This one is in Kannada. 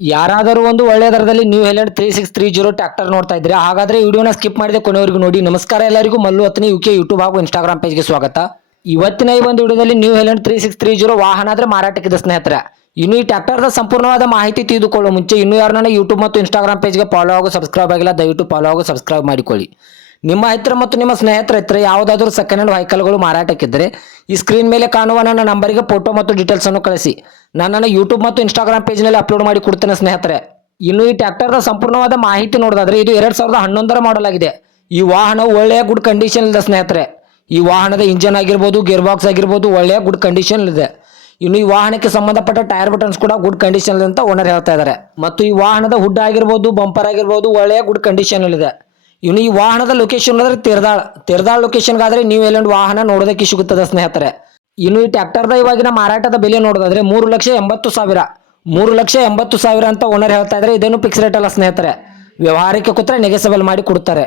ಯಾರಾದರೂ ಒಂದು ಒಳ್ಳೆ ದರದಲ್ಲಿ ನ್ಯೂ ಹೆಲೆಂಡ್ 3630 ಟ್ರ್ಯಾಕ್ಟರ್ ನೋಡ್ತಾ ಇದ್ರೆ ಹಾಗಾದ್ರೆ ವಿಡಿಯೋನ ಸ್ಕಿಪ್ ಮಾಡಿದೆ ಕೊನೆವರೆಗೂ ನೋಡಿ. ನಮಸ್ಕಾರ ಎಲ್ಲರಿಗೂ, ಮಲ್ಲು ಹತ್ತನೇ ಯುಕೆ ಯೂಟ್ಯೂಬ್ ಹಾಗೂ ಇನ್ಸ್ಟಾಗ್ರಾಮ್ ಪೇಜ್ಗೆ ಸ್ವಾಗತ. ಇವತ್ತಿನ ಈ ಒಂದು ವಿಡಿಯೋದಲ್ಲಿ ನ್ಯೂ ಹೆಲೆಂಡ್ 3630 ವಾಹನ ಆದ್ರೆ ಮಾರಾಟಕ್ಕಿದೆ ಸ್ನೇಹಿತರೆ. ಇನ್ನು ಈ ಟ್ರ್ಯಾಕ್ಟರ್ದ ಸಂಪೂರ್ಣವಾದ ಮಾಹಿತಿ ತಿಳಿದುಕೊಳ್ಳುವ ಮುಂಚೆ ಇನ್ನೂ ಯಾರನ್ನ ಯೂಟ್ಯೂಬ್ ಮತ್ತು ಇನ್ಸ್ಟಾಗ್ರಾಮ್ ಪೇಜ್ಗೆ ಫಾಲೋ ಹಾಗೂ ಸಬ್ಸ್ಕ್ರೈಬ್ ಆಗಿಲ್ಲ, ದಯವಿಟ್ಟು ಫಾಲೋ ಹಾಗೂ ಸಬ್ಸ್ಕ್ರೈಬ್ ಮಾಡಿಕೊಳ್ಳಿ. ನಿಮ್ಮ ಹತ್ತಿರ ಮತ್ತು ನಿಮ್ಮ ಸ್ನೇಹಿತರ ಹತ್ತಿರ ಯಾವುದಾದರೂ ಸೆಕೆಂಡ್ ಹ್ಯಾಂಡ್ ವೆಹಿಕಲ್ಗಳು ಮಾರಾಟಕ್ಕಿದ್ದರೆ ಈ ಸ್ಕ್ರೀನ್ ಮೇಲೆ ಕಾಣುವ ನನ್ನ ನಂಬರಿಗೆ ಫೋಟೋ ಮತ್ತು ಡೀಟೇಲ್ಸ್ ಅನ್ನು ಕಳಿಸಿ. ನನ್ನನ್ನು ಯೂಟ್ಯೂಬ್ ಮತ್ತು ಇನ್ಸ್ಟಾಗ್ರಾಮ್ ಪೇಜ್ನಲ್ಲಿ ಅಪ್ಲೋಡ್ ಮಾಡಿ ಕೊಡ್ತೇನೆ ಸ್ನೇಹಿತರೆ. ಇನ್ನು ಈ ಟ್ರ್ಯಾಕ್ಟರ್ದ ಸಂಪೂರ್ಣವಾದ ಮಾಹಿತಿ ನೋಡೋದಾದ್ರೆ ಇದು 2011 ಮಾಡಲ್ ಆಗಿದೆ. ಈ ವಾಹನ ಒಳ್ಳೆಯ ಗುಡ್ ಕಂಡೀಷನ್ ಇದೆ ಸ್ನೇಹಿತರೆ. ಈ ವಾಹನದ ಇಂಜನ್ ಆಗಿರ್ಬೋದು, ಗೇರ್ ಬಾಕ್ಸ್ ಆಗಿರ್ಬೋದು ಒಳ್ಳೆಯ ಗುಡ್ ಕಂಡೀಷನ್ ಇದೆ. ಇನ್ನು ಈ ವಾಹನಕ್ಕೆ ಸಂಬಂಧಪಟ್ಟ ಟೈರ್ ಬಟನ್ಸ್ ಕೂಡ ಗುಡ್ ಕಂಡೀಷನ್ ಇದೆ ಅಂತ ಓನರ್ ಹೇಳ್ತಾ ಇದ್ದಾರೆ. ಮತ್ತು ಈ ವಾಹನದ ಹುಡ್ ಆಗಿರ್ಬೋದು, ಬಂಪರ್ ಆಗಿರ್ಬೋದು ಒಳ್ಳೆಯ ಗುಡ್ ಕಂಡೀಷನ್ ಇದೆ. ಇನ್ನು ಈ ವಾಹನದ ಲೊಕೇಶನ್ ಅಂದ್ರೆ ತಿರ್ದಾಳ್ ಲೊಕೇಶನ್ಗಾದ್ರೆ ನ್ಯೂ ಹೆಲೆಂಡ್ ವಾಹನ ನೋಡೋದಕ್ಕೆ ಸಿಗುತ್ತದೆ ಸ್ನೇಹಿತರೆ. ಇನ್ನು ಈ ಟ್ರ್ಯಾಕ್ಟರ್ದ ಇವಾಗಿನ ಮಾರಾಟದ ಬೆಲೆ ನೋಡೋದಾದ್ರೆ 3,80,000 3,80,000 ಅಂತ ಓನರ್ ಹೇಳ್ತಾ ಇದ್ದಾರೆ. ಇದನ್ನು ಫಿಕ್ಸ್ ರೇಟ್ ಅಲ್ಲ ಸ್ನೇಹಿತರೆ, ವ್ಯವಹಾರಕ್ಕೆ ಕೂತ್ರೆ ನೆಗೆಸಬಲ್ ಮಾಡಿ ಕೊಡ್ತಾರೆ.